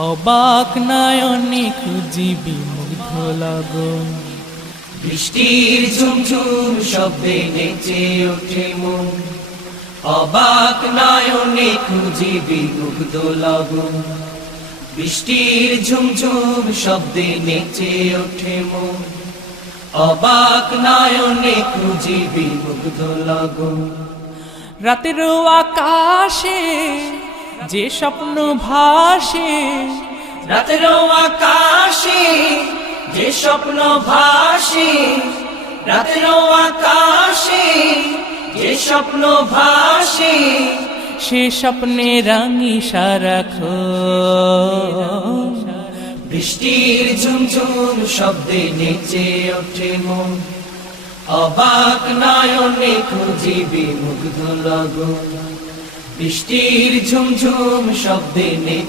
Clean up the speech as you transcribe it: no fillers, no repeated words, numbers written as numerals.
অবাক নয়নে খুঁজিবি মুগ্ধ লগন। বৃষ্টির ঝুমঝুম শব্দে নেচে ওঠে মন, অবাক নয়নে খুঁজিবি মুগ্ধ লগন। বৃষ্টির ঝুমঝুম শব্দে নেচে ওঠে মন, অবাক নয়নে খুঁজিবি মুগ্ধ লগন। রাতের আকাশে যে স্বপ্ন ভাসে, রাতের আকাশে যে স্বপ্ন ভাসে, রাতের আকাশে যে স্বপ্ন ভাসে, সে স্বপ্নে রাঙি সারাক্ষণ। বৃষ্টির ঝুমঝুম শব্দে নেচে ওঠে মন, অবাক নয়নে খুঁজিবি মুগ্ধ লগন। বৃষ্টির ঝুমঝুম শব্দে নেচে